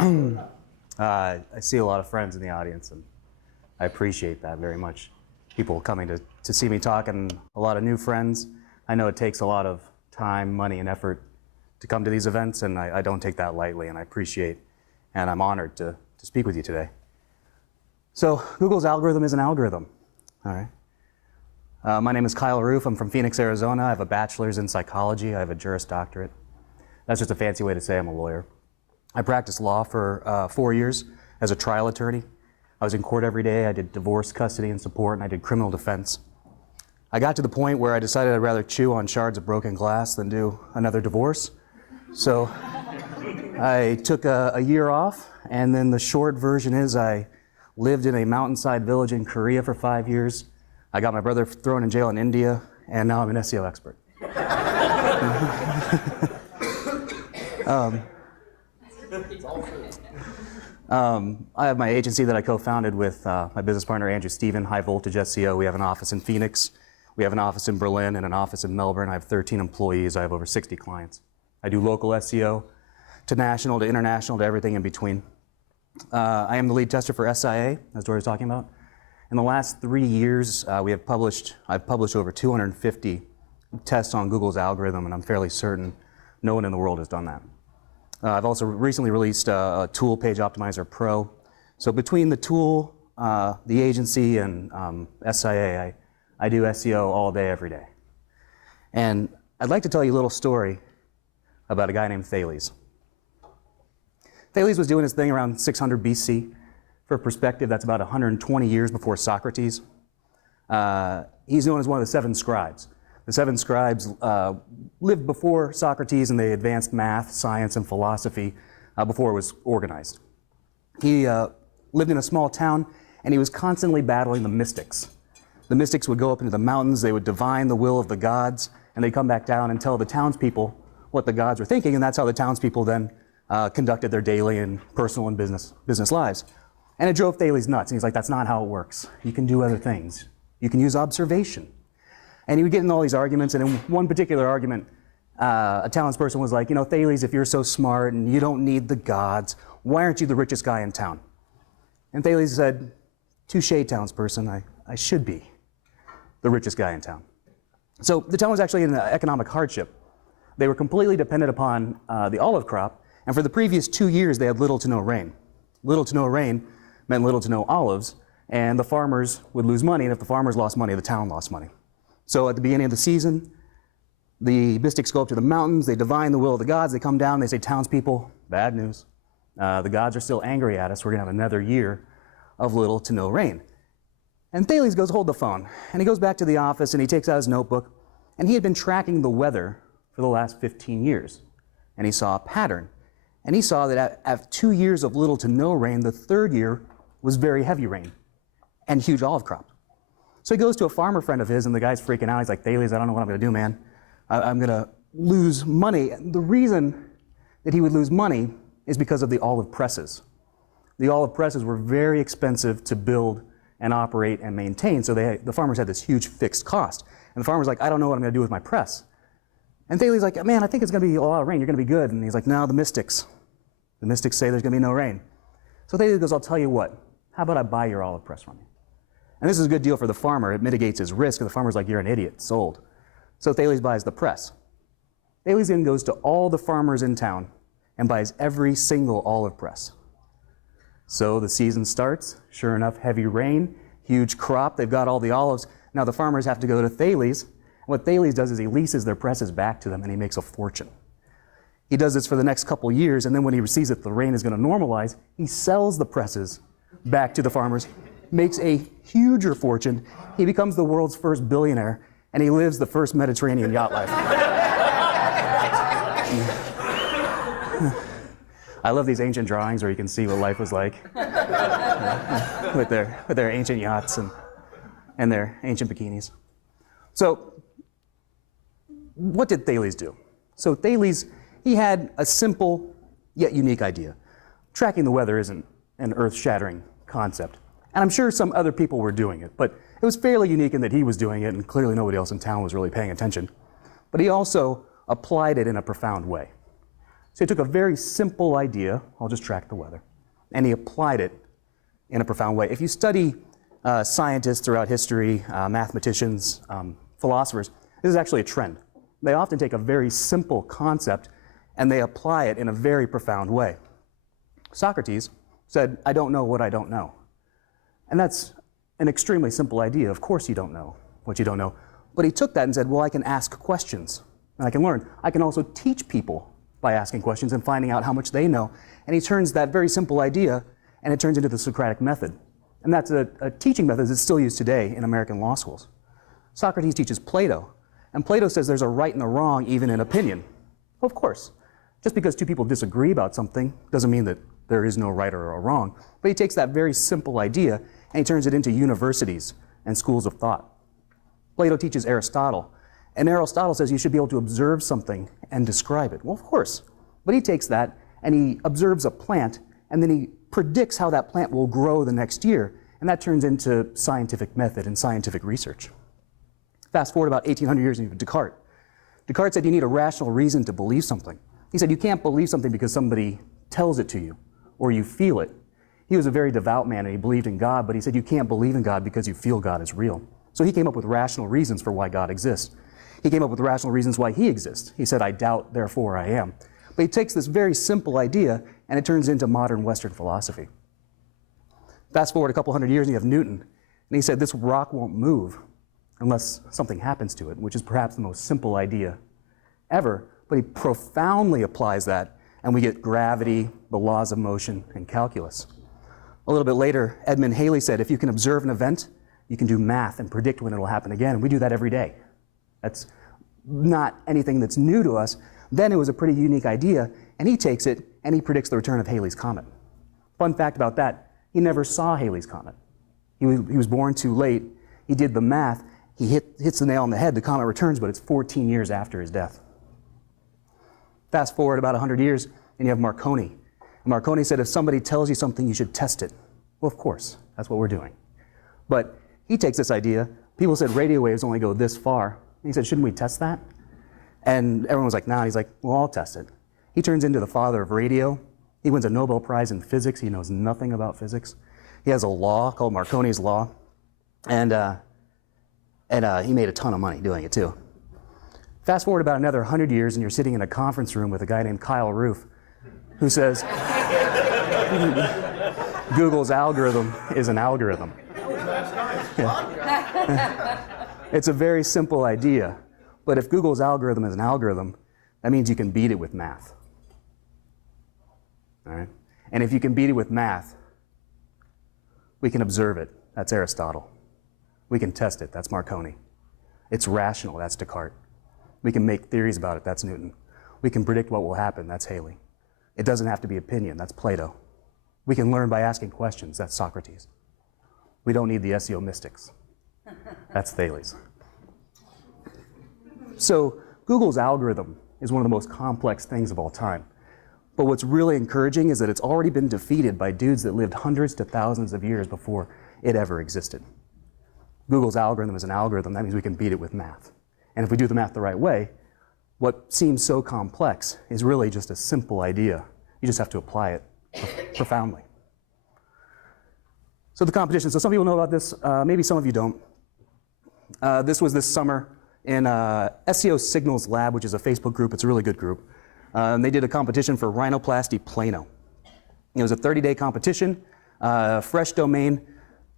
I see a lot of friends in the audience, and I appreciate that very much. People coming to see me talk, and a lot of new friends. I know it takes a lot of time, money, and effort to come to these events, and I don't take that lightly, and I appreciate, and I'm honored to speak with you today. So Google's algorithm is an algorithm, all right? My name is Kyle Roof. I'm from Phoenix, Arizona. I have a bachelor's in psychology. I have a Juris Doctorate. That's just a fancy way to say I'm a lawyer. I practiced law for 4 years as a trial attorney. I was in court every day. I did divorce, custody, and support, and I did criminal defense. I got to the point where I decided I'd rather chew on shards of broken glass than do another divorce. So I took a year off, and then the short version is I lived in a mountainside village in Korea for 5 years. I got my brother thrown in jail in India, and now I'm an SEO expert. I have my agency that I co-founded with my business partner, Andrew Stephen, High Voltage SEO. We have an office in Phoenix. We have an office in Berlin and an office in Melbourne. I have 13 employees. I have over 60 clients. I do local SEO to national to international to everything in between. I am the lead tester for SIA, as Dory was talking about. In the last 3 years, I've published over 250 tests on Google's algorithm, and I'm fairly certain no one in the world has done that. I've also recently released a tool, Page Optimizer Pro. So between the tool, the agency, and SIA, I do SEO all day, every day. And I'd like to tell you a little story about a guy named Thales. Thales was doing his thing around 600 BC. For perspective, that's about 120 years before Socrates. He's known as one of the 7 scribes. The 7 scribes lived before Socrates, and they advanced math, science, and philosophy before it was organized. He lived in a small town, and he was constantly battling the mystics. The mystics would go up into the mountains, they would divine the will of the gods, and they'd come back down and tell the townspeople what the gods were thinking, and that's how the townspeople then conducted their daily and personal and business lives. And it drove Thales nuts, and he's like, that's not how it works. You can do other things. You can use observation. And he would get in all these arguments, and in one particular argument, a townsperson was like, you know, Thales, if you're so smart and you don't need the gods, why aren't you the richest guy in town? And Thales said, touche, townsperson, I should be the richest guy in town. So the town was actually in economic hardship. They were completely dependent upon the olive crop, and for the previous 2 years, they had little to no rain. Little to no rain meant little to no olives, and the farmers would lose money, and if the farmers lost money, the town lost money. So at the beginning of the season, the mystics go up to the mountains, they divine the will of the gods, they come down, they say, townspeople, bad news. The gods are still angry at us, we're gonna have another year of little to no rain. And Thales goes, hold the phone. And he goes back to the office and he takes out his notebook, and he had been tracking the weather for the last 15 years. And he saw a pattern. And he saw that after 2 years of little to no rain, the 3rd year was very heavy rain and huge olive crop. So he goes to a farmer friend of his, and the guy's freaking out. He's like, Thales, I don't know what I'm gonna do, man. I'm gonna lose money. The reason that he would lose money is because of the olive presses. The olive presses were very expensive to build and operate and maintain, so the farmers had this huge fixed cost. And the farmer's like, I don't know what I'm gonna do with my press. And Thales' like, man, I think it's gonna be a lot of rain, you're gonna be good. And he's like, no, the mystics say there's gonna be no rain. So Thales goes, I'll tell you what, how about I buy your olive press from you? And this is a good deal for the farmer. It mitigates his risk, and the farmer's like, you're an idiot, sold. So Thales buys the press. Thales then goes to all the farmers in town and buys every single olive press. So the season starts, sure enough, heavy rain, huge crop, they've got all the olives. Now the farmers have to go to Thales. What Thales does is he leases their presses back to them, and he makes a fortune. He does this for the next couple years, and then when he sees that the rain is gonna normalize, he sells the presses back to the farmers, makes a huger fortune. He becomes the world's first billionaire, and he lives the first Mediterranean yacht life. I love these ancient drawings where you can see what life was like with their ancient yachts and their ancient bikinis. So what did Thales do? So Thales, he had a simple yet unique idea. Tracking the weather isn't an earth-shattering concept. And I'm sure some other people were doing it, but it was fairly unique in that he was doing it, and clearly nobody else in town was really paying attention. But he also applied it in a profound way. So he took a very simple idea, I'll just track the weather, and he applied it in a profound way. If you study scientists throughout history, mathematicians, philosophers, this is actually a trend. They often take a very simple concept and they apply it in a very profound way. Socrates said, "I don't know what I don't know." And that's an extremely simple idea. Of course you don't know what you don't know. But he took that and said, well, I can ask questions and I can learn. I can also teach people by asking questions and finding out how much they know. And he turns that very simple idea and it turns into the Socratic method. And that's a teaching method that's still used today in American law schools. Socrates teaches Plato. And Plato says there's a right and a wrong even in opinion. Of course. Just because two people disagree about something doesn't mean that there is no right or a wrong. But he takes that very simple idea and he turns it into universities and schools of thought. Plato teaches Aristotle. And Aristotle says you should be able to observe something and describe it. Well, of course. But he takes that and he observes a plant and then he predicts how that plant will grow the next year. And that turns into scientific method and scientific research. Fast forward about 1800 years into Descartes. Descartes said you need a rational reason to believe something. He said you can't believe something because somebody tells it to you or you feel it. He was a very devout man and he believed in God, but he said you can't believe in God because you feel God is real. So he came up with rational reasons for why God exists. He came up with rational reasons why he exists. He said, I doubt, therefore I am. But he takes this very simple idea and it turns into modern Western philosophy. Fast forward a couple hundred years and you have Newton. And he said this rock won't move unless something happens to it, which is perhaps the most simple idea ever. But he profoundly applies that and we get gravity, the laws of motion, and calculus. A little bit later, Edmund Halley said if you can observe an event, you can do math and predict when it will happen again. And we do that every day. That's not anything that's new to us. Then it was a pretty unique idea, and he takes it and he predicts the return of Halley's Comet. Fun fact about that, he never saw Halley's Comet. He was born too late. He did the math. He hits the nail on the head. The comet returns, but it's 14 years after his death. Fast forward about 100 years, and you have Marconi. And Marconi said if somebody tells you something, you should test it. Well, of course, that's what we're doing. But he takes this idea. People said radio waves only go this far. And he said, shouldn't we test that? And everyone was like, nah. And he's like, well, I'll test it. He turns into the father of radio. He wins a Nobel Prize in physics. He knows nothing about physics. He has a law called Marconi's Law. And he made a ton of money doing it, too. Fast forward about another 100 years, and you're sitting in a conference room with a guy named Kyle Roof, who says, Google's algorithm is an algorithm. Yeah. It's a very simple idea, but if Google's algorithm is an algorithm, that means you can beat it with math. All right? And if you can beat it with math, we can observe it. That's Aristotle. We can test it. That's Marconi. It's rational. That's Descartes. We can make theories about it. That's Newton. We can predict what will happen. That's Halley. It doesn't have to be opinion. That's Plato. We can learn by asking questions. That's Socrates. We don't need the SEO mystics. That's Thales. So Google's algorithm is one of the most complex things of all time. But what's really encouraging is that it's already been defeated by dudes that lived hundreds to thousands of years before it ever existed. Google's algorithm is an algorithm. That means we can beat it with math. And if we do the math the right way, what seems so complex is really just a simple idea. You just have to apply it profoundly. So the competition, so some people know about this, maybe some of you don't. This was this summer in SEO Signals Lab, which is a Facebook group. It's a really good group. And they did a competition for rhinoplasty plano. It was a 30-day competition, fresh domain.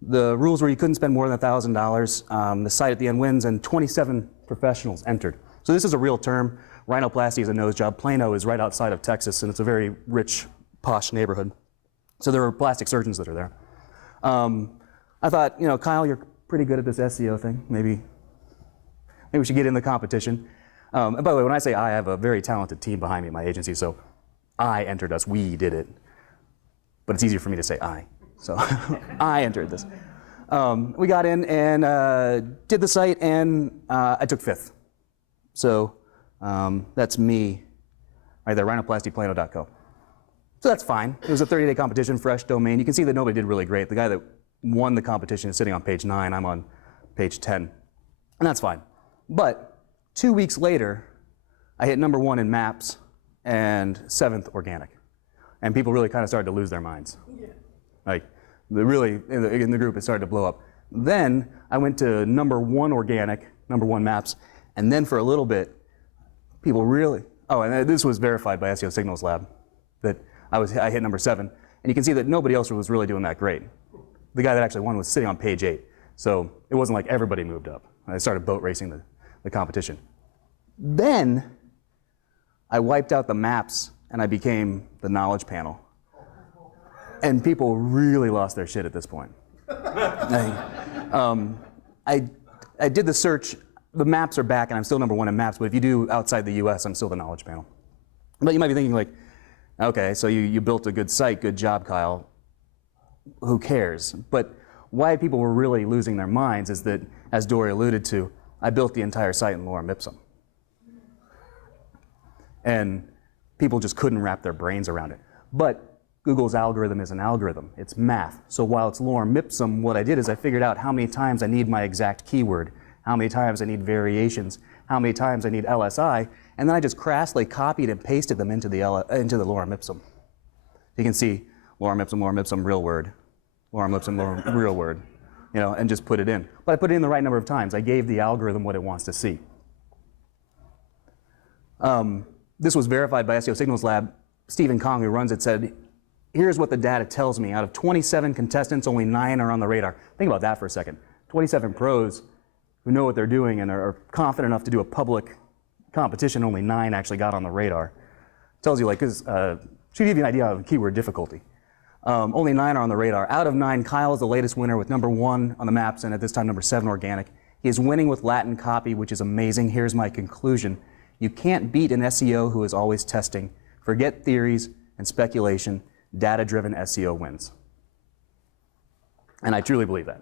The rules were you couldn't spend more than $1,000. The site at the end wins, and 27 professionals entered. So this is a real term. Rhinoplasty is a nose job. Plano is right outside of Texas, and it's a very rich, posh neighborhood. So there are plastic surgeons that are there. I thought, you know, Kyle, you're pretty good at this SEO thing. Maybe we should get in the competition. And by the way, when I say I have a very talented team behind me at my agency, so I entered us, we did it. But it's easier for me to say I. So I entered this. We got in and did the site, and I took 5th. So that's me, right there, rhinoplastyplano.co. So that's fine. It was a 30-day competition, fresh domain. You can see that nobody did really great. The guy that won the competition is sitting on page 9. I'm on page 10. And that's fine. But 2 weeks later, I hit #1 in maps, and 7th organic. And people really kind of started to lose their minds. Like, really, in the group, it started to blow up. Then I went to #1 organic, #1 maps, and then for a little bit, people really, and this was verified by SEO Signals Lab, that I hit #7. And you can see that nobody else was really doing that great. The guy that actually won was sitting on page 8. So it wasn't like everybody moved up. I started boat racing the competition. Then I wiped out the maps and I became the knowledge panel. And people really lost their shit at this point. I did the search. The maps are back and I'm still #1 in maps, but if you do outside the US, I'm still the knowledge panel. But you might be thinking like, okay, so you built a good site, good job, Kyle. Who cares? But why people were really losing their minds is that, as Dory alluded to, I built the entire site in Lorem Ipsum. And people just couldn't wrap their brains around it. But Google's algorithm is an algorithm. It's math. So while it's Lorem Ipsum, what I did is I figured out how many times I need my exact keyword, how many times I need variations, how many times I need LSI, and then I just crassly copied and pasted them into the Lorem Ipsum. You can see Lorem Ipsum, real word, Lorem Ipsum, real word, and just put it in. But I put it in the right number of times. I gave the algorithm what it wants to see. This was verified by SEO Signals Lab. Stephen Kong, who runs it, said, here's what the data tells me. Out of 27 contestants, only 9 are on the radar. Think about that for a second. 27 pros who know what they're doing and are confident enough to do a public competition, only 9 actually got on the radar. Tells you, should give you an idea of keyword difficulty. Only 9 are on the radar. Out of 9, Kyle is the latest winner with #1 on the maps and at this time #7 organic. He is winning with Latin copy, which is amazing. Here's my conclusion. You can't beat an SEO who is always testing. Forget theories and speculation. Data-driven SEO wins. And I truly believe that.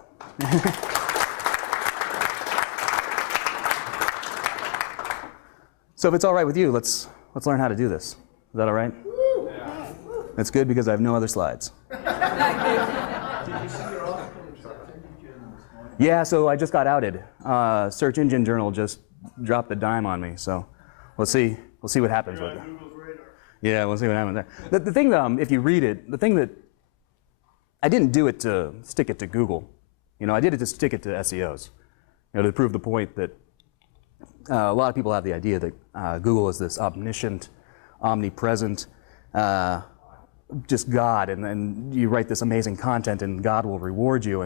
So if it's all right with you, let's learn how to do this. Is that all right? That's good because I have no other slides. Yeah, so I just got outed. Search Engine Journal just dropped the dime on me, so we'll see what happens with it. Yeah, we'll see what happens there. The thing, if you read it, the thing that I didn't do it to stick it to Google. I did it to stick it to SEOs. To prove the point that a lot of people have the idea that Google is this omniscient, omnipresent, just God, and then you write this amazing content and God will reward you,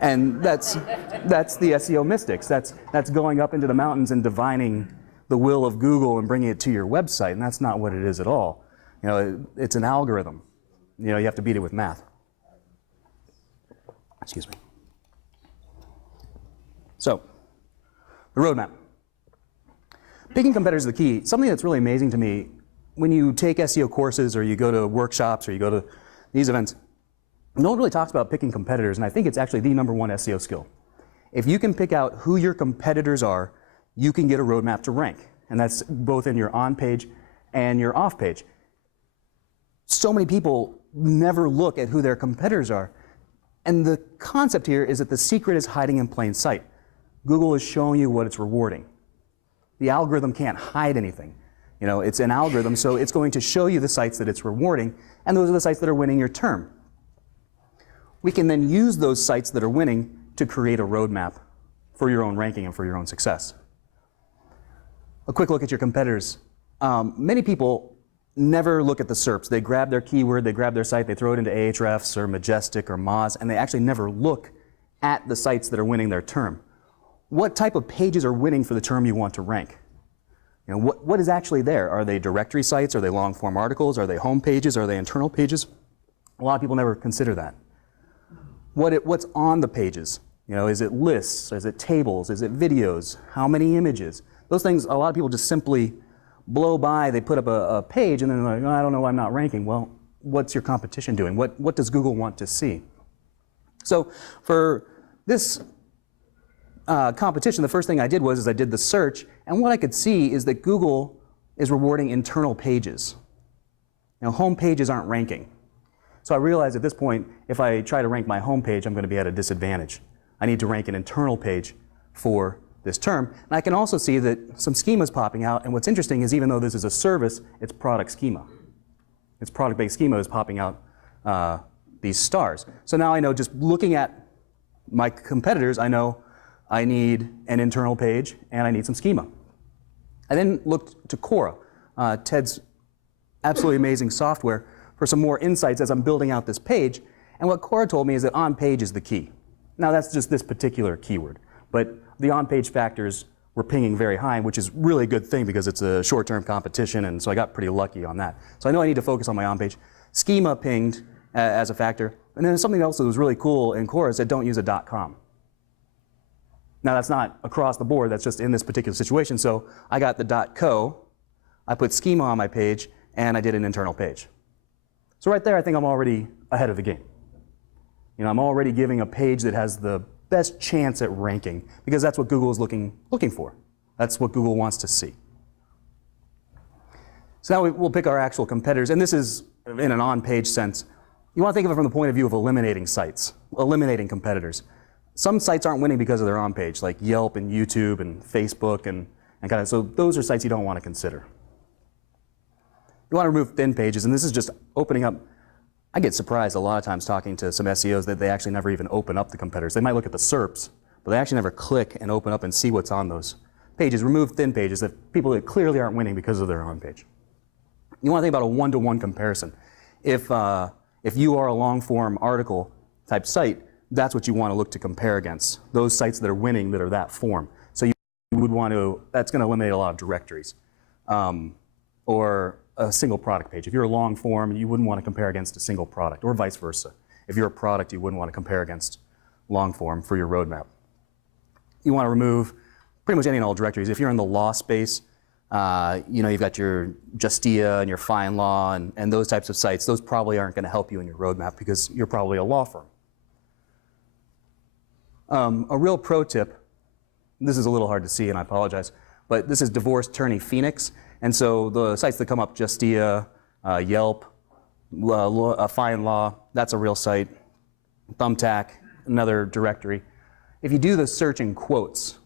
and that's the SEO mystics. That's going up into the mountains and divining the will of Google and bringing it to your website, and that's not what it is at all. It's an algorithm. You have to beat it with math. Excuse me. So, the roadmap. Picking competitors is the key. Something that's really amazing to me, when you take SEO courses or you go to workshops or you go to these events, no one really talks about picking competitors, and I think it's actually the #1 SEO skill. If you can pick out who your competitors are, you can get a roadmap to rank, and that's both in your on-page and your off-page. So many people never look at who their competitors are, and the concept here is that the secret is hiding in plain sight. Google is showing you what it's rewarding. The algorithm can't hide anything. It's an algorithm, so it's going to show you the sites that it's rewarding, and those are the sites that are winning your term. We can then use those sites that are winning to create a roadmap for your own ranking and for your own success. A quick look at your competitors. Many people never look at the SERPs. They grab their keyword, they grab their site, they throw it into Ahrefs or Majestic or Moz, and they actually never look at the sites that are winning their term. What type of pages are winning for the term you want to rank? What is actually there? Are they directory sites? Are they long-form articles? Are they home pages? Are they internal pages? A lot of people never consider that. What's on the pages? Is it lists? Is it tables? Is it videos? How many images? Those things, a lot of people just simply blow by. They put up a page and then they're like, oh, I don't know why I'm not ranking. Well, what's your competition doing? What does Google want to see? So for this competition, the first thing I did was I did the search, and what I could see is that Google is rewarding internal pages. Home pages aren't ranking. So I realized at this point, if I try to rank my home page, I'm going to be at a disadvantage. I need to rank an internal page for this term. And I can also see that some schema is popping out, and what's interesting is even though this is a service, it's product schema. Its product-based schema is popping out these stars. So now I know, just looking at my competitors, I know I need an internal page and I need some schema. I then looked to Quora, Ted's absolutely amazing software, for some more insights as I'm building out this page. And what Quora told me is that on page is the key. Now that's just this particular keyword, but the on page factors were pinging very high, which is really a good thing because it's a short-term competition, and so I got pretty lucky on that. So I know I need to focus on my on page. Schema pinged as a factor, and then something else that was really cool in Quora is that don't use a .com. Now that's not across the board, that's just in this particular situation. So I got the .co, I put schema on my page, and I did an internal page. So right there, I think I'm already ahead of the game. You know, I'm already giving a page that has the best chance at ranking, because that's what Google is looking for. That's what Google wants to see. So now we'll pick our actual competitors, and this is in an on-page sense. You want to think of it from the point of view of eliminating sites, eliminating competitors. Some sites aren't winning because of their on-page, like Yelp and YouTube and Facebook and kind of, so those are sites you don't want to consider. You want to remove thin pages, and this is just opening up. I get surprised a lot of times talking to some SEOs that they actually never even open up the competitors. They might look at the SERPs, but they actually never click and open up and see what's on those pages. Remove thin pages, that people that clearly aren't winning because of their on page. You want to think about a one-to-one comparison. If you are a long-form article type site, that's what you want to look to compare against, those sites that are winning that are that form. So you would want to, that's going to eliminate a lot of directories. Or a single product page. If you're a long form, you wouldn't want to compare against a single product, or vice versa. If you're a product, you wouldn't want to compare against long form for your roadmap. You want to remove pretty much any and all directories. If you're in the law space, you know, you've got your Justia and your FindLaw and those types of sites. Those probably aren't going to help you in your roadmap because you're probably a law firm. A real pro tip, this is a little hard to see and I apologize, but this is Divorced Attorney Phoenix. And so the sites that come up, Justia, Yelp, FindLaw, that's a real site. Thumbtack, another directory. If you do the search in quotes,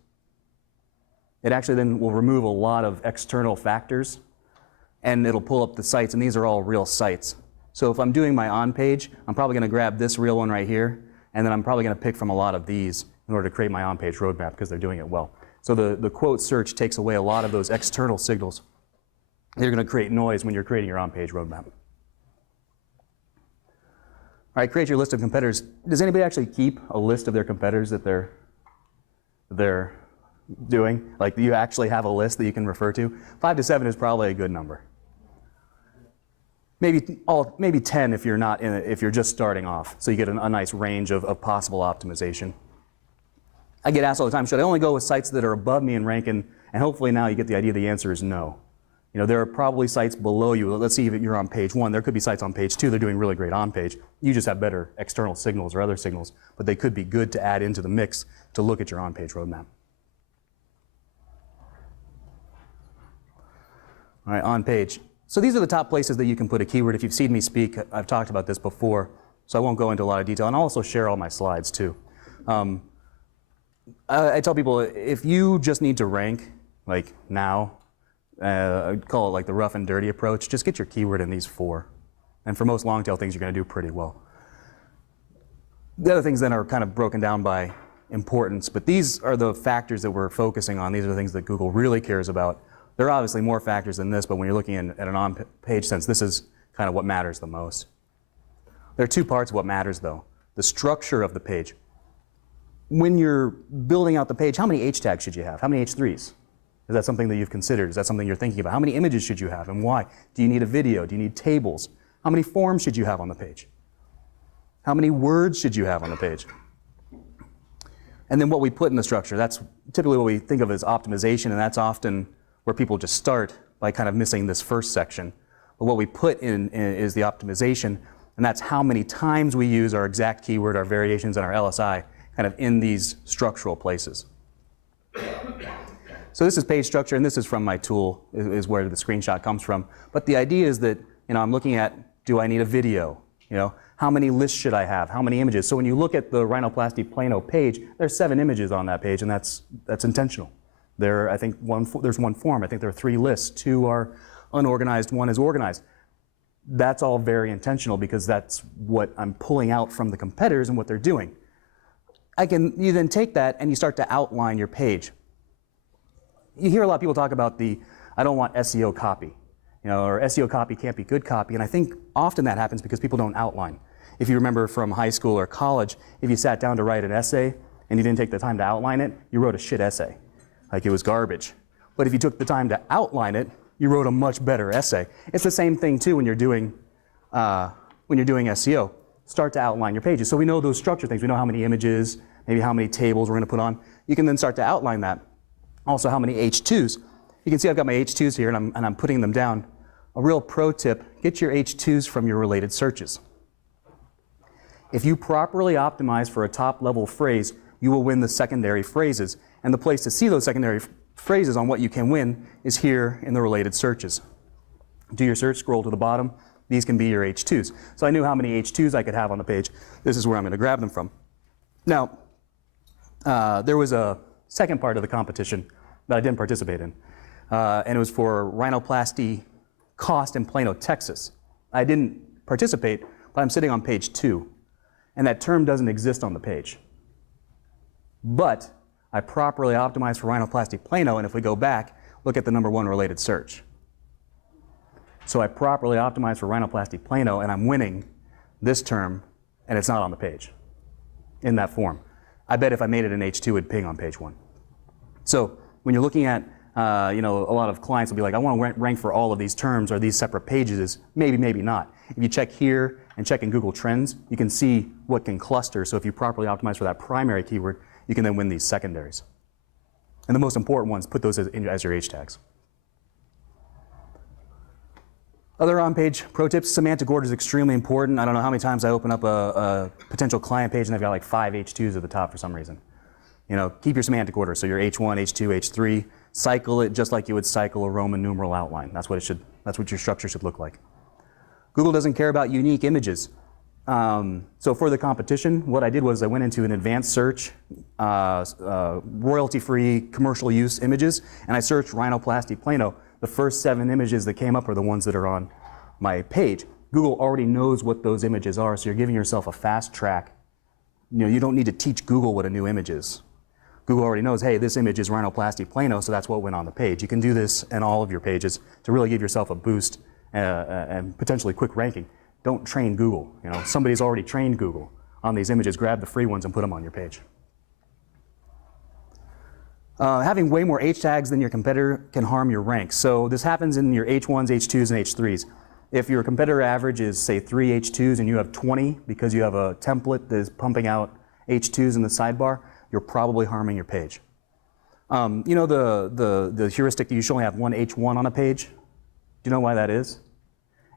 it actually then will remove a lot of external factors, and it'll pull up the sites, and these are all real sites. So if I'm doing my on page, I'm probably going to grab this real one right here, and then I'm probably going to pick from a lot of these in order to create my on page roadmap because they're doing it well. So the quote search takes away a lot of those external signals. They're going to create noise when you're creating your on-page roadmap. All right, create your list of competitors. Does anybody actually keep a list of their competitors that they're doing? Like, do you actually have a list that you can refer to? 5 to 7 is probably a good number. Maybe 10 if you're not in it, if you're just starting off, so you get a nice range of possible optimization. I get asked all the time, should I only go with sites that are above me in ranking? And hopefully now you get the idea. The answer is no. You know, there are probably sites below you. Let's see if you're on page 1. There could be sites on page 2. They're doing really great on page. You just have better external signals or other signals, but they could be good to add into the mix to look at your on-page roadmap. All right, on page. So these are the top places that you can put a keyword. If you've seen me speak, I've talked about this before, so I won't go into a lot of detail. And I'll also share all my slides too. I tell people, if you just need to rank, like now, I'd call it like the rough and dirty approach. Just get your keyword in these 4. And for most long tail things, you're going to do pretty well. The other things then are kind of broken down by importance, but these are the factors that we're focusing on. These are the things that Google really cares about. There are obviously more factors than this, but when you're looking at an on-page sense, this is kind of what matters the most. There are 2 parts of what matters though. The structure of the page. When you're building out the page, how many H tags should you have? How many H3s? Is that something that you've considered? Is that something you're thinking about? How many images should you have and why? Do you need a video? Do you need tables? How many forms should you have on the page? How many words should you have on the page? And then what we put in the structure, that's typically what we think of as optimization, and that's often where people just start by kind of missing this first section. But what we put in is the optimization, and that's how many times we use our exact keyword, our variations, and our LSI kind of in these structural places. So this is page structure, and this is from my tool, is where the screenshot comes from. But the idea is that, you know, I'm looking at, do I need a video? You know, how many lists should I have? How many images? So when you look at the rhinoplasty plano page, there's 7 images on that page, and that's intentional. I think there's one form. I think there are 3 lists. 2 are unorganized, 1 is organized. That's all very intentional because that's what I'm pulling out from the competitors and what they're doing. You then take that and you start to outline your page. You hear a lot of people talk about I don't want SEO copy. You know, or SEO copy can't be good copy, and I think often that happens because people don't outline. If you remember from high school or college, if you sat down to write an essay and you didn't take the time to outline it, you wrote a shit essay, like it was garbage. But if you took the time to outline it, you wrote a much better essay. It's the same thing too when you're doing SEO. Start to outline your pages. So we know those structure things. We know how many images, maybe how many tables we're going to put on. You can then start to outline that. Also, how many H2s. You can see I've got my H2s here, and I'm putting them down. A real pro tip, get your H2s from your related searches. If you properly optimize for a top-level phrase, you will win the secondary phrases. And the place to see those secondary phrases on what you can win is here in the related searches. Do your search, scroll to the bottom. These can be your H2s. So I knew how many H2s I could have on the page. This is where I'm going to grab them from. Now, there was a second part of the competition that I didn't participate in. And it was for rhinoplasty cost in Plano, Texas. I didn't participate, but I'm sitting on page 2. And that term doesn't exist on the page. But I properly optimized for rhinoplasty plano, and if we go back, look at the #1 related search. So I properly optimized for rhinoplasty plano, and I'm winning this term, and it's not on the page in that form. I bet if I made it an H2, it would ping on page 1. So when you're looking at, a lot of clients will be like, I want to rank for all of these terms or these separate pages. Maybe, maybe not. If you check here and check in Google Trends, you can see what can cluster. So if you properly optimize for that primary keyword, you can then win these secondaries. And the most important ones, put those as your H tags. Other on-page pro tips, semantic order is extremely important. I don't know how many times I open up a potential client page and they've got like 5 H2s at the top for some reason. You know, keep your semantic order. So your H1, H2, H3, cycle it just like you would cycle a Roman numeral outline. That's what your structure should look like. Google doesn't care about unique images. So for the competition, what I did was I went into an advanced search, royalty-free commercial use images, and I searched rhinoplasty plano. The first 7 images that came up are the ones that are on my page. Google already knows what those images are, so you're giving yourself a fast track. You know, you don't need to teach Google what a new image is. Google already knows, hey, this image is rhinoplasty plano, so that's what went on the page. You can do this in all of your pages to really give yourself a boost and potentially quick ranking. Don't train Google. You know, somebody's already trained Google on these images. Grab the free ones and put them on your page. Having way more H tags than your competitor can harm your rank. So this happens in your H1s, H2s, and H3s. If your competitor average is, say, 3 H2s and you have 20 because you have a template that is pumping out H2s in the sidebar, you're probably harming your page. You know the heuristic that you should only have 1 H1 on a page? Do you know why that is?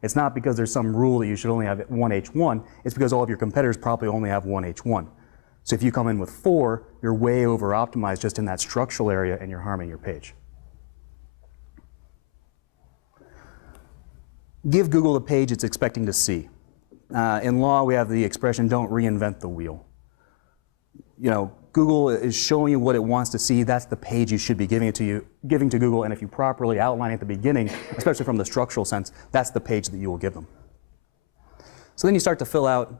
It's not because there's some rule that you should only have 1 H1. It's because all of your competitors probably only have 1 H1. So if you come in with 4, you're way over optimized just in that structural area and you're harming your page. Give Google the page it's expecting to see. In law, we have the expression, don't reinvent the wheel. You know, Google is showing you what it wants to see. That's the page you should be giving to Google, and if you properly outline at the beginning, especially from the structural sense, that's the page that you will give them. So then you start to fill out,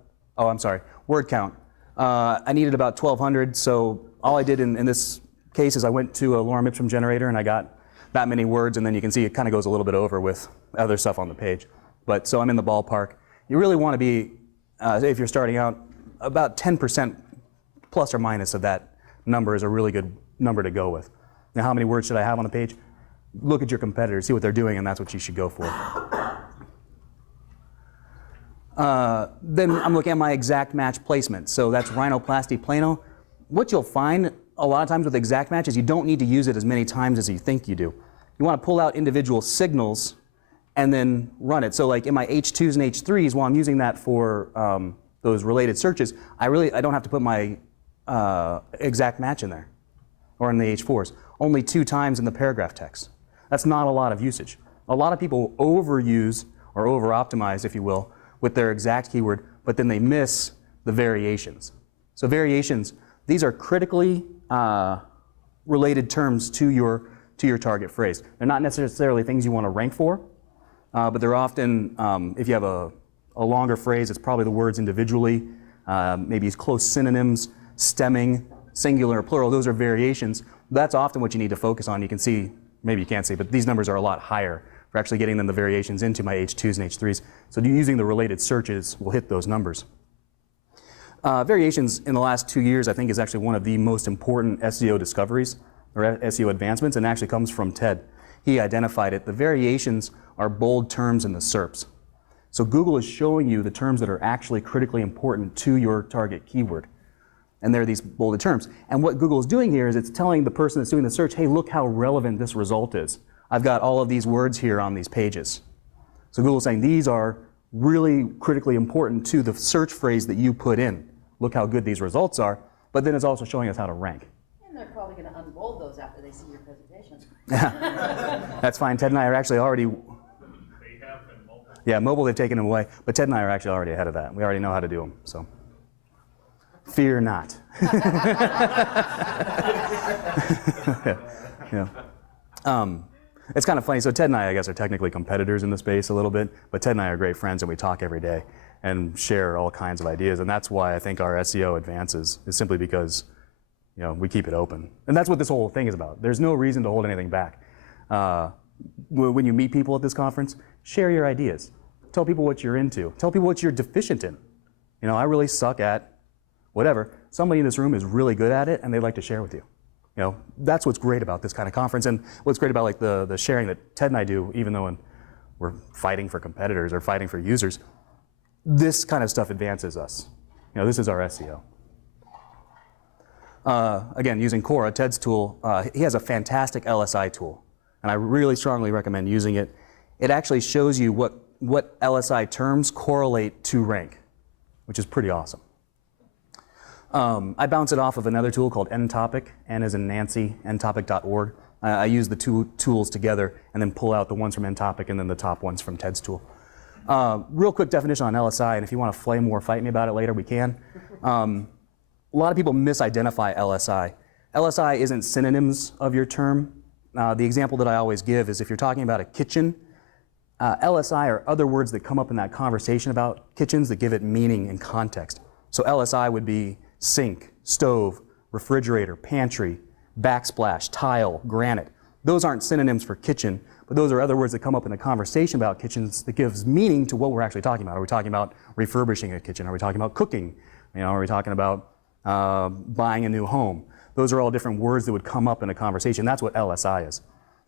word count. I needed about 1,200, so all I did in this case is I went to a Lorem Ipsum generator and I got that many words, and then you can see it kind of goes a little bit over with other stuff on the page. But so I'm in the ballpark. You really want to be, if you're starting out, about 10% plus or minus of that number is a really good number to go with. Now, how many words should I have on the page? Look at your competitors, see what they're doing, and that's what you should go for. Then I'm looking at my exact match placement. So that's rhinoplasty plano. What you'll find a lot of times with exact match is you don't need to use it as many times as you think you do. You want to pull out individual signals and then run it. So like in my H2s and H3s, while I'm using that for those related searches, I don't have to put my exact match in there, or in the H4s. Only 2 times in the paragraph text. That's not a lot of usage. A lot of people overuse or over-optimize, if you will, with their exact keyword, but then they miss the variations. So variations, these are critically related terms to your target phrase. They're not necessarily things you want to rank for, but they're often, if you have a longer phrase, it's probably the words individually, maybe close synonyms, stemming, singular or plural, those are variations. That's often what you need to focus on. You can see, maybe you can't see, but these numbers are a lot higher for actually getting them the variations into my H2s and H3s. So using the related searches will hit those numbers. Variations in the last 2 years, I think, is actually one of the most important SEO discoveries or SEO advancements, and actually comes from Ted. He identified it. The variations are bold terms in the SERPs. So Google is showing you the terms that are actually critically important to your target keyword. And they're these bolded terms. And what Google is doing here is it's telling the person that's doing the search, hey, look how relevant this result is. I've got all of these words here on these pages. So Google's saying these are really critically important to the search phrase that you put in. Look how good these results are. But then it's also showing us how to rank. And they're probably going to unbold those after they see your presentation. That's fine. Ted and I are actually already... Yeah, mobile they've taken them away, but Ted and I are actually already ahead of that. We already know how to do them, so fear not. Yeah. It's kind of funny. So Ted and I guess, are technically competitors in the space a little bit, but Ted and I are great friends, and we talk every day and share all kinds of ideas. And that's why I think our SEO advances, is simply because we keep it open. And that's what this whole thing is about. There's no reason to hold anything back. When you meet people at this conference, share your ideas. Tell people what you're into. Tell people what you're deficient in. I really suck at whatever. Somebody in this room is really good at it, and they'd like to share with you. That's what's great about this kind of conference, and what's great about like the sharing that Ted and I do, even though we're fighting for competitors or fighting for users. This kind of stuff advances us. This is our SEO. Again, using Quora, Ted's tool, he has a fantastic LSI tool. And I really strongly recommend using it. It actually shows you what LSI terms correlate to rank, which is pretty awesome. I bounce it off of another tool called nTopic, N as in Nancy, ntopic.org. I use the two tools together and then pull out the ones from nTopic and then the top ones from Ted's tool. Real quick definition on LSI, and if you want to flame war, fight me about it later, we can. A lot of people misidentify LSI. LSI isn't synonyms of your term. The example that I always give is if you're talking about a kitchen, LSI are other words that come up in that conversation about kitchens that give it meaning and context. So LSI would be sink, stove, refrigerator, pantry, backsplash, tile, granite. Those aren't synonyms for kitchen, but those are other words that come up in a conversation about kitchens that gives meaning to what we're actually talking about. Are we talking about refurbishing a kitchen? Are we talking about cooking? Are we talking about buying a new home? Those are all different words that would come up in a conversation. That's what LSI is.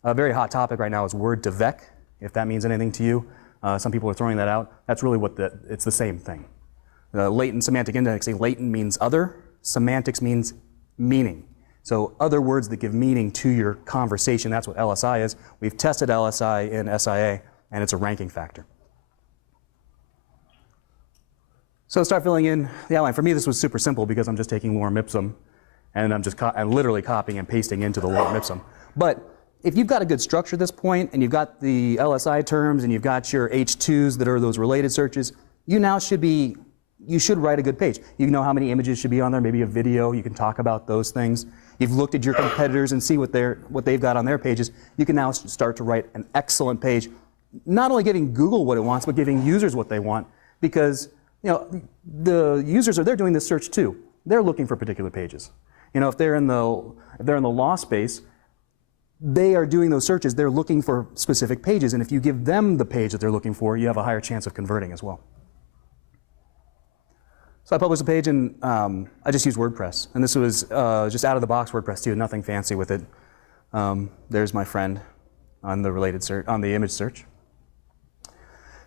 A very hot topic right now is word2vec, if that means anything to you. Some people are throwing that out. That's really it's the same thing. Latent semantic indexing, latent means other, semantics means meaning. So other words that give meaning to your conversation, that's what LSI is. We've tested LSI in SIA, and it's a ranking factor. So start filling in the outline. For me, this was super simple because I'm just taking Lorem Ipsum, and I'm literally copying and pasting into the Lorem Ipsum. But if you've got a good structure at this point, and you've got the LSI terms, and you've got your H2s that are those related searches, you should write a good page. You know how many images should be on there, maybe a video, you can talk about those things. You've looked at your competitors and see what they've got on their pages. You can now start to write an excellent page, not only giving Google what it wants, but giving users what they want, because the users they're doing this search too. They're looking for particular pages. If they're in the law space, they are doing those searches. They're looking for specific pages, and if you give them the page that they're looking for, you have a higher chance of converting as well. So I published a page, and I just used WordPress, and this was just out of the box WordPress too, nothing fancy with it. There's my friend on the related search, on the image search.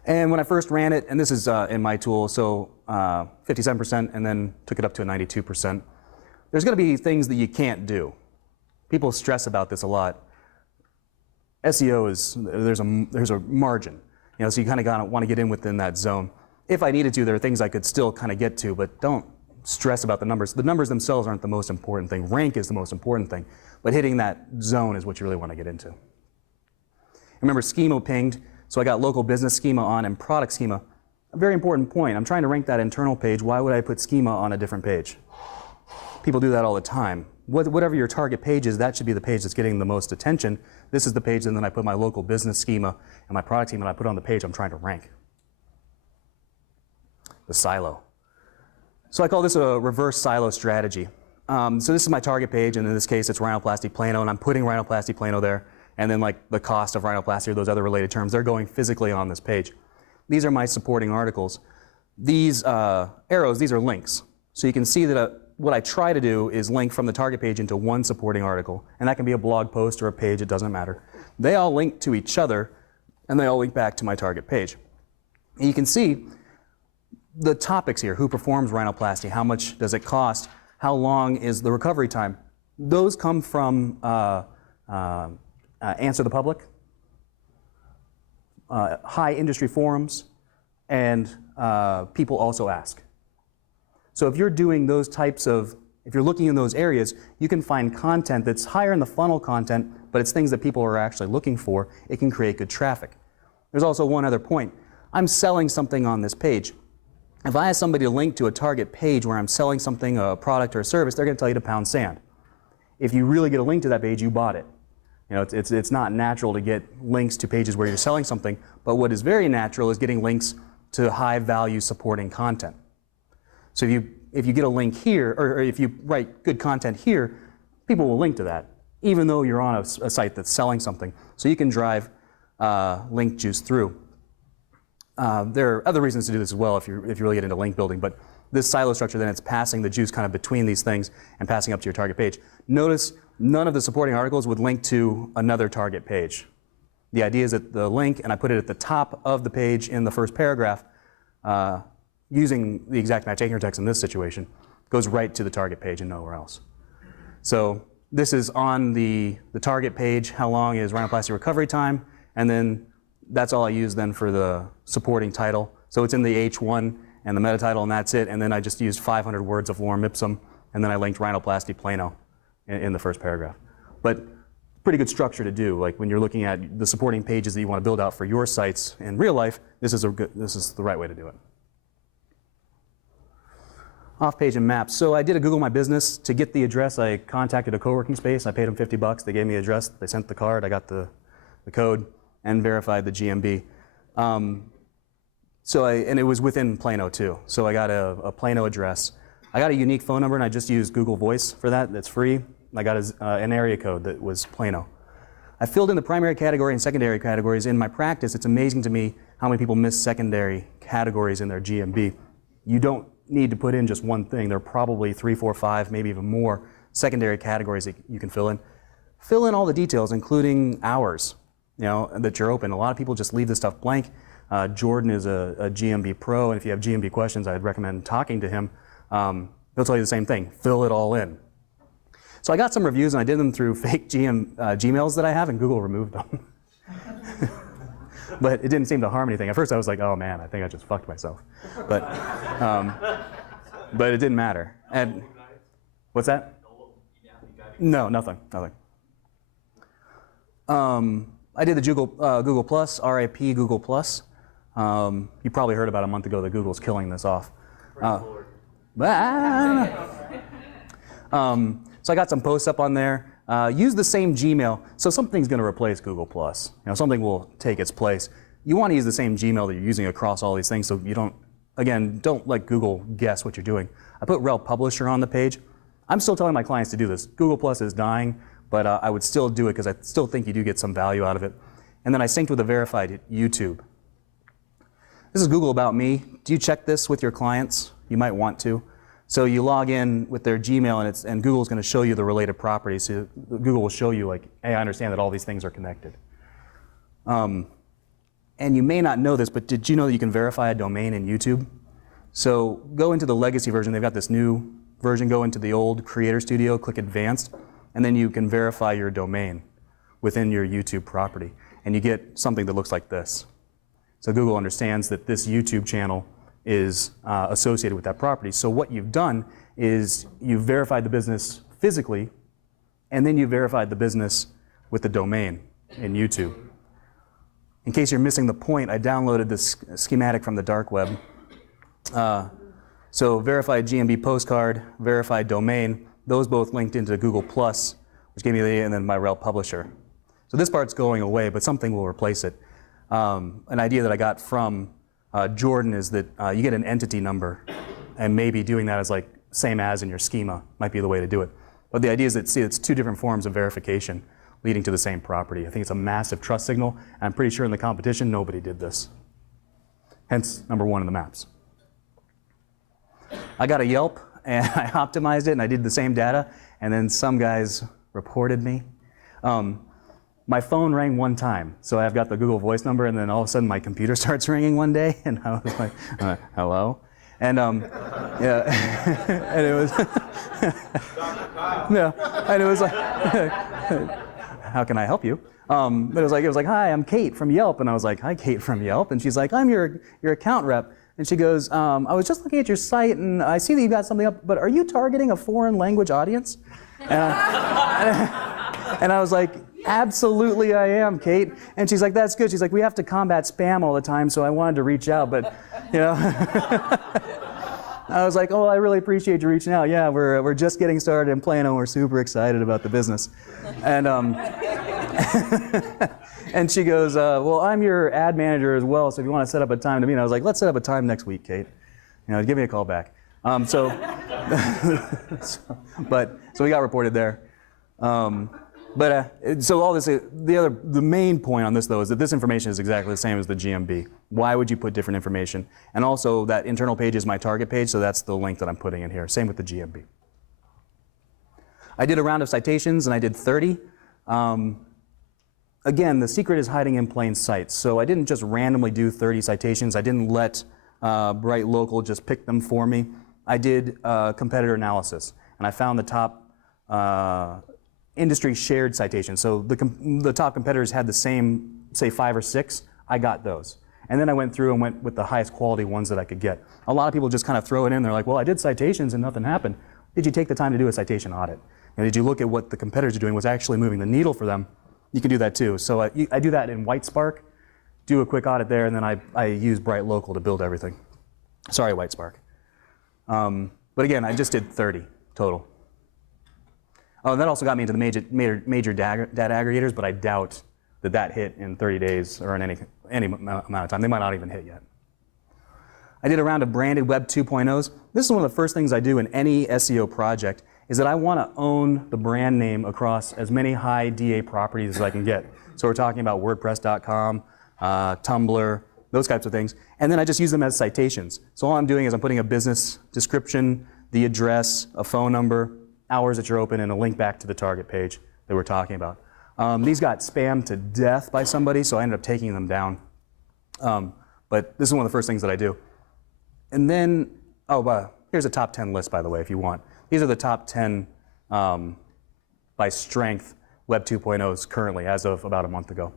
And when I first ran it, and this is in my tool, so 57%, and then took it up to a 92%. There's going to be things that you can't do. People stress about this a lot. SEO is, there's a margin, so you kind of want to get in within that zone. If I needed to, there are things I could still kind of get to, but don't stress about the numbers. The numbers themselves aren't the most important thing. Rank is the most important thing, but hitting that zone is what you really want to get into. Remember, schema pinged, so I got local business schema on and product schema. a very important point. I'm trying to rank that internal page. Why would I put schema on a different page? People do that all the time. Whatever your target page is, that should be the page that's getting the most attention. This is the page, and then I put my local business schema and my product team, and I put it on the page I'm trying to rank. The silo. So I call this a reverse silo strategy. So this is my target page, and in this case it's rhinoplasty plano, and I'm putting rhinoplasty plano there, and then like the cost of rhinoplasty or those other related terms, they're going physically on this page. These are my supporting articles. These arrows, these are links. So you can see that what I try to do is link from the target page into one supporting article, and that can be a blog post or a page, it doesn't matter. They all link to each other, and they all link back to my target page. And you can see the topics here: who performs rhinoplasty, how much does it cost, how long is the recovery time. Those come from Answer the Public, high industry forums, and People Also Ask. So if you're doing those types of, if you're looking in those areas, you can find content that's higher in the funnel content, but it's things that people are actually looking for. It can create good traffic. There's also one other point. I'm selling something on this page. If I ask somebody to link to a target page where I'm selling something, a product or a service, they're going to tell you to pound sand. If you really get a link to that page, you bought it. You know, it's not natural to get links to pages where you're selling something, but what is very natural is getting links to high value supporting content. So if you get a link here, or if you write good content here, people will link to that, even though you're on a site that's selling something. So you can drive link juice through. There are other reasons to do this as well if you really get into link building, but this silo structure, then it's passing the juice kind of between these things and passing up to your target page. Notice none of the supporting articles would link to another target page. The idea is that the link, and I put it at the top of the page in the first paragraph, using the exact match anchor text in this situation, goes right to the target page and nowhere else. So this is on the target page, how long is rhinoplasty recovery time, and then that's all I use then for the supporting title. So it's in the H1 and the meta title, and that's it, and then I just used 500 words of Lorem Ipsum, and then I linked rhinoplasty plano in the first paragraph. But pretty good structure to do. Like when you're looking at the supporting pages that you want to build out for your sites in real life, this is the right way to do it. Off-page and maps. So I did a Google My Business. To get the address, I contacted a co-working space. I paid them $50. They gave me the address. They sent the card. I got the code and verified the GMB. And it was within Plano too. So I got a Plano address. I got a unique phone number, and I just used Google Voice for that. That's free. I got an area code that was Plano. I filled in the primary category and secondary categories. In my practice, it's amazing to me how many people miss secondary categories in their GMB. You don't need to put in just one thing. There are probably 3, 4, 5, maybe even more secondary categories that you can fill in. Fill in all the details, including hours, that you're open. A lot of people just leave this stuff blank. Jordan is a GMB pro, and if you have GMB questions, I'd recommend talking to him. He'll tell you the same thing. Fill it all in. So I got some reviews, and I did them through fake Gmails that I have, and Google removed them. But it didn't seem to harm anything. At first I was like, oh man, I think I just fucked myself. But it didn't matter. And what's that? No, nothing. I did the Google Plus, RIP Google Plus. You probably heard about a month ago that Google's killing this off. So I got some posts up on there. Use the same Gmail. So something's going to replace Google Plus. Something will take its place. You want to use the same Gmail that you're using across all these things, so you don't let Google guess what you're doing. I put rel publisher on the page. I'm still telling my clients to do this. Google Plus is dying, but I would still do it because I still think you do get some value out of it. And then I synced with a verified YouTube. This is Google About Me. Do you check this with your clients? You might want to. So you log in with their Gmail, and Google's going to show you the related properties. So Google will show you, like, hey, I understand that all these things are connected. And you may not know this, but did you know that you can verify a domain in YouTube? So go into the legacy version. They've got this new version. Go into the old Creator Studio, click Advanced, and then you can verify your domain within your YouTube property. And you get something that looks like this. So Google understands that this YouTube channel is associated with that property. So what you've done is you've verified the business physically, and then you verified the business with the domain in YouTube. In case you're missing the point, I downloaded this schematic from the dark web. So verified GMB postcard, verified domain, those both linked into Google+, which gave me the, and then my rel publisher. So this part's going away, but something will replace it. An idea that I got from Jordan is that you get an entity number, and maybe doing that as like same as in your schema might be the way to do it. But the idea is that, see, it's two different forms of verification leading to the same property. I think it's a massive trust signal, and I'm pretty sure in the competition nobody did this. Hence, #1 in the maps. I got a Yelp, and I optimized it, and I did the same data, and then some guys reported me. My phone rang one time, so I've got the Google Voice number, and then all of a sudden my computer starts ringing one day, and I was like, hello? And yeah, and it was, yeah, and it was like, how can I help you? But it was like, hi, I'm Kate from Yelp, and I was like, hi, Kate from Yelp, and she's like, I'm your account rep, and she goes, I was just looking at your site, and I see that you've got something up, but are you targeting a foreign language audience? And I was like, absolutely I am, Kate. And she's like, that's good. She's like, we have to combat spam all the time, so I wanted to reach out, but, you know. I was like, oh, I really appreciate you reaching out. Yeah, we're just getting started in Plano. We're super excited about the business. And, and she goes, well, I'm your ad manager as well, so if you want to set up a time to meet. And I was like, let's set up a time next week, Kate. You know, give me a call back. So we got reported there. So all this, the main point on this though is that this information is exactly the same as the GMB. Why would you put different information? And also that internal page is my target page, so that's the link that I'm putting in here. Same with the GMB. I did a round of citations and I did 30. Again, the secret is hiding in plain sight. So I didn't just randomly do 30 citations. I didn't let Bright Local just pick them for me. I did competitor analysis, and I found the top industry shared citations. So the top competitors had the same, say 5 or 6, I got those. And then I went through and went with the highest quality ones that I could get. A lot of people just kind of throw it in, they're like, well, I did citations and nothing happened. Did you take the time to do a citation audit? And did you look at what the competitors are doing, what's actually moving the needle for them? You can do that too. So I do that in WhiteSpark, do a quick audit there, and then I use Bright Local to build everything. Sorry, WhiteSpark. But again, I just did 30 total. Oh, and that also got me into the major data aggregators, but I doubt that hit in 30 days or in any amount of time. They might not even hit yet. I did a round of branded Web 2.0s. This is one of the first things I do in any SEO project, is that I want to own the brand name across as many high DA properties as I can get. So we're talking about WordPress.com, Tumblr, those types of things. And then I just use them as citations. So all I'm doing is I'm putting a business description, the address, a phone number, hours that you're open, and a link back to the target page that we're talking about. These got spammed to death by somebody, so I ended up taking them down. But this is one of the first things that I do. And then, here's a top 10 list, by the way, if you want. These are the top 10 by strength Web 2.0s currently, as of about a month ago.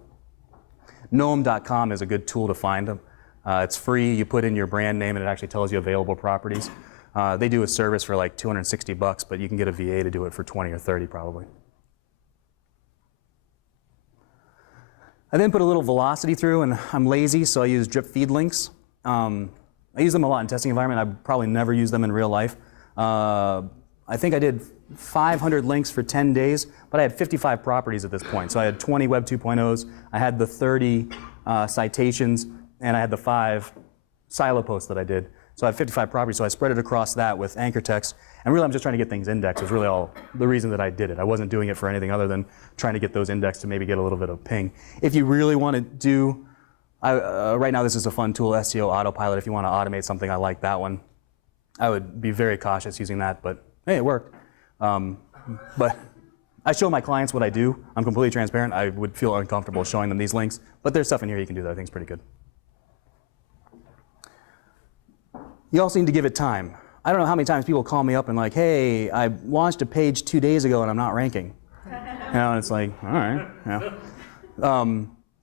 Gnome.com is a good tool to find them. It's free. You put in your brand name, and it actually tells you available properties. They do a service for like $260, but you can get a VA to do it for 20 or 30 probably. I then put a little velocity through, and I'm lazy, so I use drip feed links. I use them a lot in testing environment. I probably never use them in real life. I think I did 500 links for 10 days, but I had 55 properties at this point. So I had 20 Web 2.0s, I had the 30 citations, and I had the 5 silo posts that I did. So I have 55 properties, so I spread it across that with anchor text. And really, I'm just trying to get things indexed. Was really all the reason that I did it. I wasn't doing it for anything other than trying to get those indexed to maybe get a little bit of ping. If you really want to do, right now this is a fun tool, SEO Autopilot. If you want to automate something, I like that one. I would be very cautious using that, but hey, it worked. But I show my clients what I do. I'm completely transparent. I would feel uncomfortable showing them these links, but there's stuff in here you can do that I think is pretty good. You also need to give it time. I don't know how many times people call me up and like, hey, I launched a page 2 days ago and I'm not ranking. And it's like, all right. Yeah.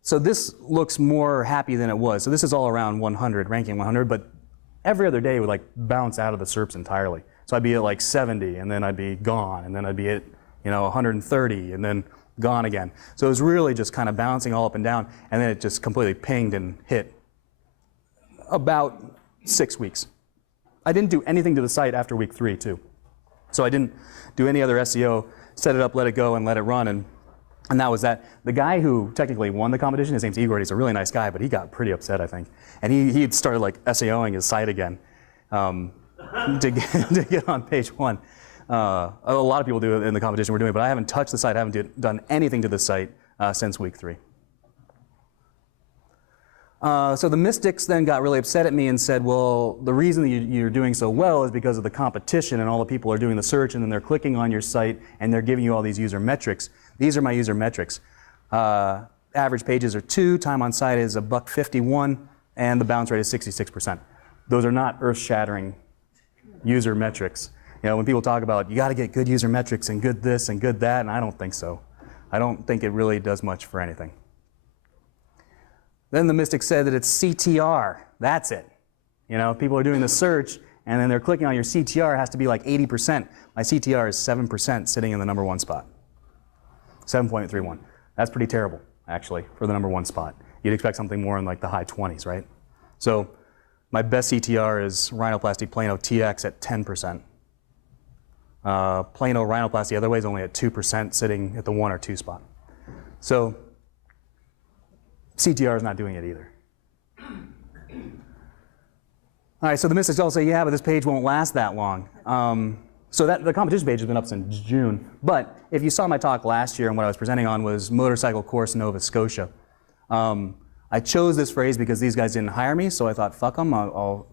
So this looks more happy than it was. So this is all around 100, ranking 100, but every other day would like bounce out of the SERPs entirely. So I'd be at like 70, and then I'd be gone, and then I'd be at 130, and then gone again. So it was really just kind of bouncing all up and down, and then it just completely pinged and hit about 6 weeks. I didn't do anything to the site after week 3 too. So I didn't do any other SEO, set it up, let it go, and let it run, and that was that. The guy who technically won the competition, his name's Igor, he's a really nice guy, but he got pretty upset, I think. And he had started like SEOing his site again to get on page 1. A lot of people do it in the competition we're doing, but I haven't touched the site, I haven't done anything to the site since week 3. So the mystics then got really upset at me and said, well, the reason that you're doing so well is because of the competition and all the people are doing the search and then they're clicking on your site and they're giving you all these user metrics. These are my user metrics. Average pages are 2, time on site is $1.51, and the bounce rate is 66%. Those are not earth-shattering user metrics. You know, when people talk about you got to get good user metrics and good this and good that, and I don't think so. I don't think it really does much for anything. Then the mystic said that it's CTR. That's it. You know, people are doing the search and then they're clicking on your CTR. It has to be like 80%. My CTR is 7% sitting in the number 1 spot. 7.31. That's pretty terrible, actually, for the number 1 spot. You'd expect something more in like the high 20s, right? So my best CTR is rhinoplasty Plano TX at 10%. Plano rhinoplasty other way is only at 2%, sitting at the 1 or 2 spot. So CTR is not doing it either. All right, so the mystics all say, yeah, but this page won't last that long. So the competition page has been up since June. But if you saw my talk last year and what I was presenting on was motorcycle course Nova Scotia. I chose this phrase because these guys didn't hire me, so I thought, fuck them, I'll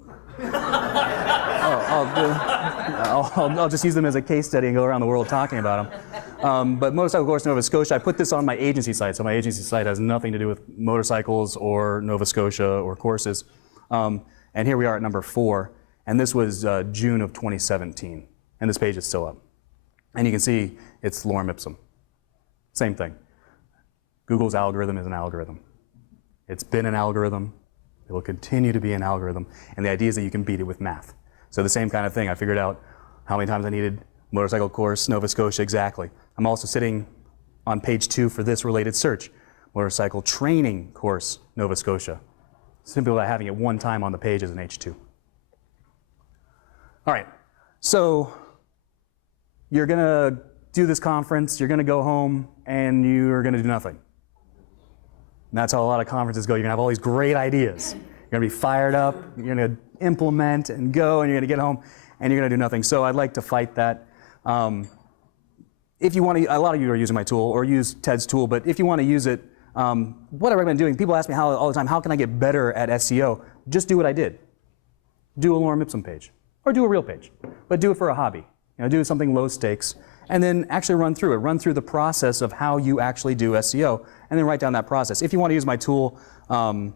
just use them as a case study and go around the world talking about them. But motorcycle course Nova Scotia, I put this on my agency site, so my agency site has nothing to do with motorcycles or Nova Scotia or courses. And here we are at number 4, and this was June of 2017, and this page is still up. And you can see it's Lorem Ipsum. Same thing. Google's algorithm is an algorithm. It's been an algorithm. It will continue to be an algorithm, and the idea is that you can beat it with math. So the same kind of thing. I figured out how many times I needed motorcycle course Nova Scotia exactly. I'm also sitting on page 2 for this related search, motorcycle training course Nova Scotia, simply by having it one time on the page as an H2. All right, so you're going to do this conference, you're going to go home, and you're going to do nothing. And that's how a lot of conferences go. You're going to have all these great ideas. You're going to be fired up, you're going to implement and go, and you're going to get home, and you're going to do nothing. So I'd like to fight that. If you want to, a lot of you are using my tool or use Ted's tool, but if you want to use it, what I recommend doing, people ask me all the time, how can I get better at SEO? Just do what I did. Do a Lorem Ipsum page, or do a real page, but do it for a hobby. You know, do something low stakes, and then actually run through it. Run through the process of how you actually do SEO, and then write down that process. If you want to use my tool, aim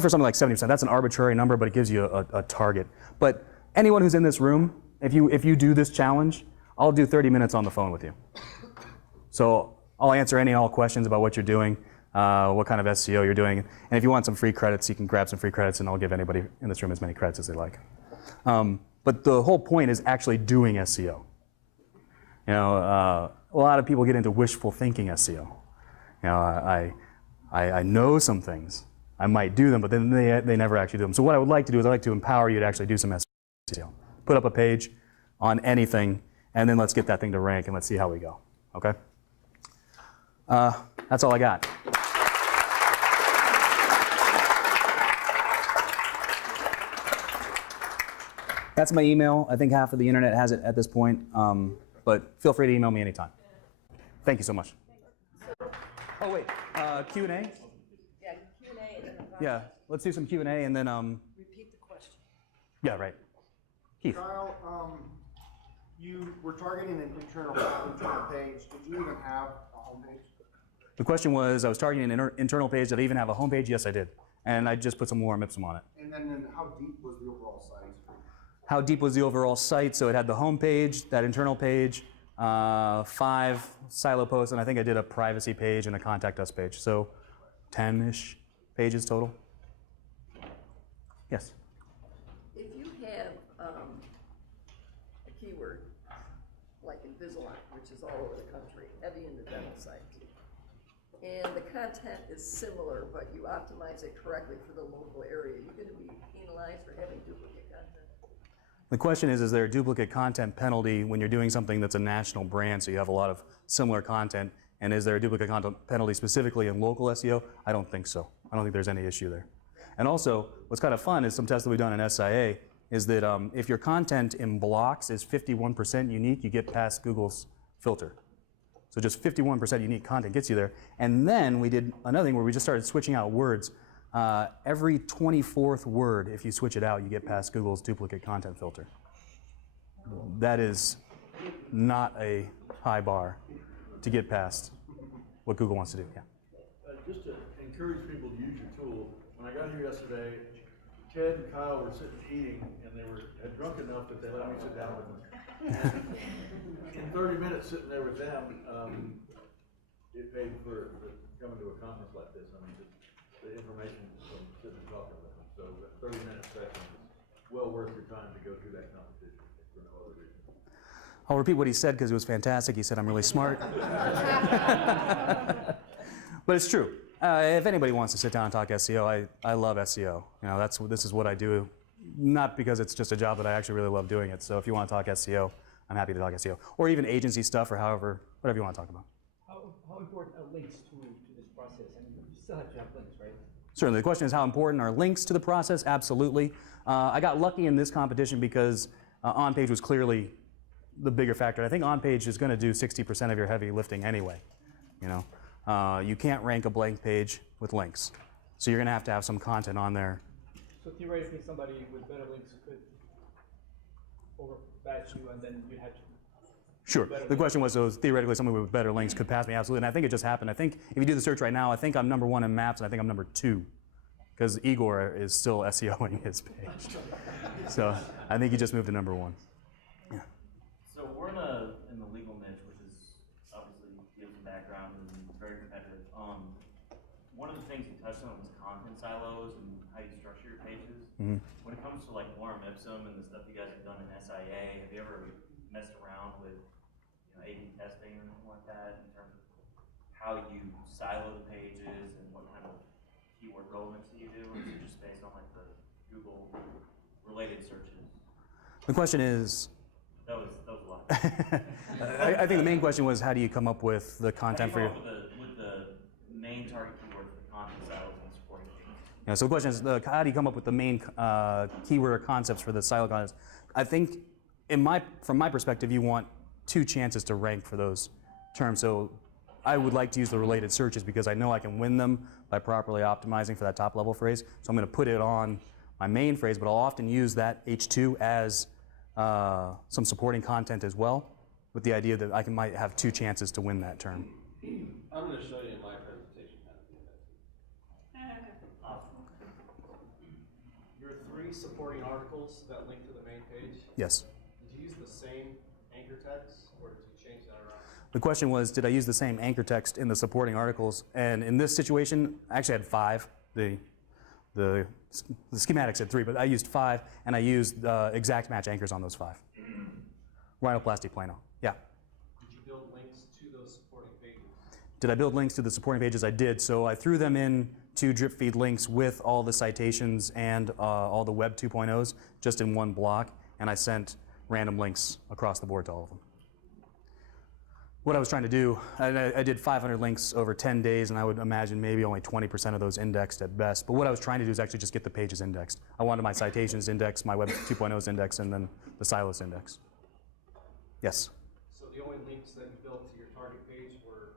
for something like 70%. That's an arbitrary number, but it gives you a target. But anyone who's in this room, if you do this challenge, I'll do 30 minutes on the phone with you. So I'll answer any and all questions about what you're doing, what kind of SEO you're doing. And if you want some free credits, you can grab some free credits, and I'll give anybody in this room as many credits as they like. But the whole point is actually doing SEO. You know, a lot of people get into wishful thinking SEO. You know, I know some things. I might do them, but then they never actually do them. So what I would like to do is I'd like to empower you to actually do some SEO. Put up a page on anything, and then let's get that thing to rank, and let's see how we go. Okay? That's all I got. That's my email. I think half of the internet has it at this point, but feel free to email me anytime. Thank you so much. Oh wait, Q&A? Yeah, Q&A and then Yeah, let's do some Q&A and then repeat the question. yeah, right. Keith. Kyle, you were targeting an internal page. Did you even have a homepage? The question was, I was targeting an internal page. Did I even have a homepage? Yes, I did. And I just put some Lorem Ipsum on it. And then how deep was the overall site? How deep was the overall site? So it had the home page, that internal page, 5 silo posts, and I think I did a privacy page and a contact us page. So 10-ish pages total. Yes? If you have a keyword, like in Invisalign, which is all over the country, heavy into dental sites. And the content is similar, but you optimize it correctly for the local area. You're gonna be penalized for having duplicate content. The question is there a duplicate content penalty when you're doing something that's a national brand, so you have a lot of similar content, and is there a duplicate content penalty specifically in local SEO? I don't think so. I don't think there's any issue there. And also, what's kind of fun is some tests that we've done in SIA is that if your content in blocks is 51% unique, you get past Google's filter. So just 51% unique content gets you there. And then we did another thing where we just started switching out words. Every 24th word, if you switch it out, you get past Google's duplicate content filter. That is not a high bar to get past what Google wants to do. Yeah. Just to encourage people to use your tool, when I got here yesterday, Ted and Kyle were sitting eating, and they had drunk enough that they let me sit down with them. In 30 minutes sitting there with them, it paid for coming to a conference like this. I mean, the information from sitting and talking with them. So that 30-minute session is well worth your time to go through that competition for no other reason. I'll repeat what he said because it was fantastic. He said, I'm really smart. But it's true. If anybody wants to sit down and talk SEO, I love SEO. You know, this is what I do, not because it's just a job, but I actually really love doing it. So if you want to talk SEO, I'm happy to talk SEO. Or even agency stuff or whatever you want to talk about. How important are links to this process? I mean, you still have to have links, right? Certainly. The question is how important are links to the process? Absolutely. I got lucky in this competition because on-page was clearly the bigger factor. I think on-page is going to do 60% of your heavy lifting anyway. You know, you can't rank a blank page with links, so you're going to have some content on there. So theoretically, somebody with better links could overbatch you, and then you'd have to. Sure. The question was, so theoretically, someone with better links could pass me, absolutely. And I think it just happened. I think if you do the search right now, I think I'm #1 in maps, and I think I'm #2, because Igor is still SEOing his page. So I think he just moved to #1. Yeah. So we're in the legal niche, which is obviously you have some background and very competitive. One of the things you touched on was content silos and how you structure your pages. Mm-hmm. When it comes to like Lorem, Ipsum, and the stuff you guys have done in SIA, have you ever messed around with A/B testing or anything like that in terms of how you silo the pages and what kind of keyword relevancy you do, or is it just based on like the Google related searches? The question is, That was a lot. I think the main question was, how do you come up with the content for your... With the main target keyword for the content silos and supporting pages? Yeah, so the question is, how do you come up with the main keyword or concepts for the silo contents? I think, from my perspective, you want 2 chances to rank for those terms. So I would like to use the related searches because I know I can win them by properly optimizing for that top level phrase. So I'm going to put it on my main phrase, but I'll often use that H2 as some supporting content as well, with the idea that I might have 2 chances to win that term. I'm going to show you in my presentation how to do that. Your 3 supporting articles that link to the main page, Yes. did you use the same anchor text, or did you change that around? The question was, did I use the same anchor text in the supporting articles? And in this situation, I actually had 5. The schematic said 3, but I used 5, and I used exact match anchors on those 5. Rhinoplasty plano. Yeah. Did you build links to those supporting pages? Did I build links to the supporting pages? I did. So I threw them in to drip feed links with all the citations and all the Web 2.0s just in one block, and I sent random links across the board to all of them. What I was trying to do, I did 500 links over 10 days, and I would imagine maybe only 20% of those indexed at best. But what I was trying to do is actually just get the pages indexed. I wanted my citations indexed, my Web 2.0s indexed, and then the silos indexed. Yes? So the only links that you built to your target page were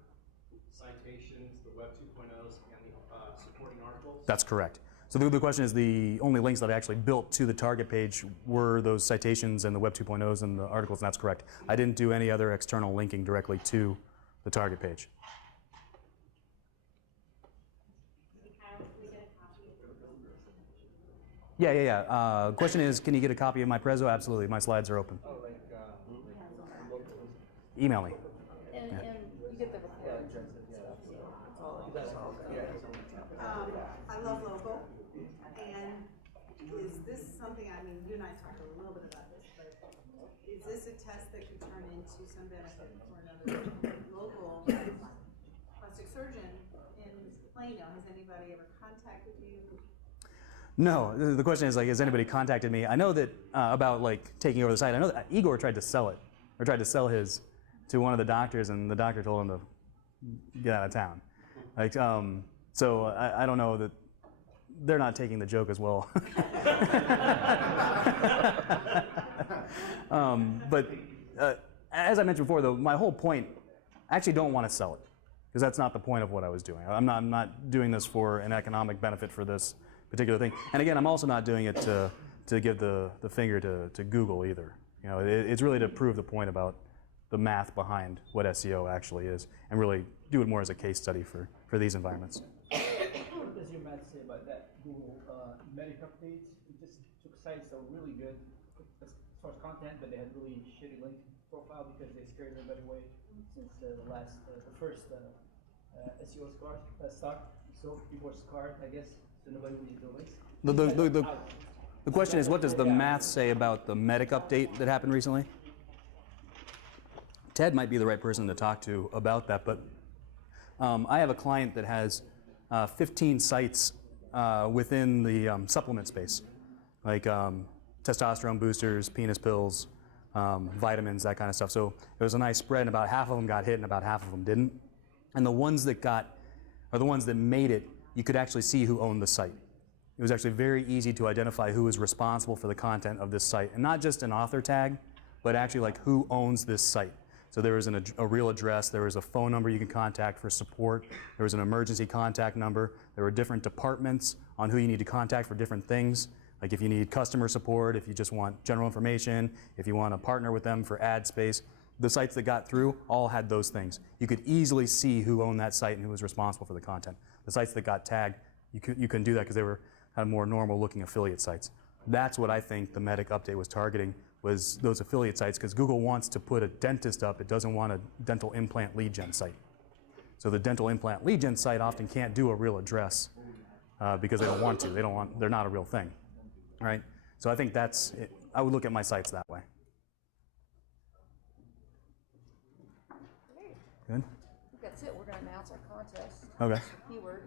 citations, the Web 2.0s, and the supporting articles? That's correct. So the question is, the only links that I actually built to the target page were those citations and the Web 2.0s and the articles, and that's correct. I didn't do any other external linking directly to the target page. Yeah. Question is, can you get a copy of my Prezzo? Absolutely. My slides are open. Oh, like Email me. And you get the report. I love logo, and is this something, I mean, you and I talked a little bit about this, but is this a test that could turn into some benefit for another local plastic surgeon in Plano? Has anybody ever contacted you? No, the question is like, has anybody contacted me? I know that about like taking over the site. I know that Igor tried to sell it, or tried to sell his to one of the doctors, and the doctor told him to get out of town. Like, so I don't know that they're not taking the joke as well. But as I mentioned before, though, my whole point, I actually don't want to sell it, because that's not the point of what I was doing. I'm not doing this for an economic benefit for this particular thing. And again, I'm also not doing it to give the finger to Google either. You know, it's really to prove the point about the math behind what SEO actually is, and really do it more as a case study for these environments. What does your math say about that Google medic updates? It just took sites that were really good as far as content, but they had really shitty link profile because they scared everybody away since the first SEO stock. So people were scarred, I guess, so nobody really did the links. The question is, what does the math say about the medic update that happened recently? Ted might be the right person to talk to about that, but I have a client that has 15 sites within the supplement space, like testosterone boosters, penis pills, vitamins, that kind of stuff. So it was a nice spread, and about half of them got hit and about half of them didn't. And the ones that got, or the ones that made it, you could actually see who owned the site. It was actually very easy to identify who was responsible for the content of this site, and not just an author tag, but actually like who owns this site. So there was a real address, there was a phone number you could contact for support, there was an emergency contact number, there were different departments on who you need to contact for different things, like if you need customer support, if you just want general information, if you want to partner with them for ad space. The sites that got through all had those things. You could easily see who owned that site and who was responsible for the content. The sites that got tagged, you couldn't do that because they were kind of more normal looking affiliate sites. That's what I think the medic update was targeting, was those affiliate sites, because Google wants to put a dentist up, it doesn't want a dental implant lead gen site. So the dental implant lead gen site often can't do a real address because they don't want to. They're not a real thing, right? So I think that's it. I would look at my sites that way. Good? That's it, we're gonna announce our contest. Okay. Keyword.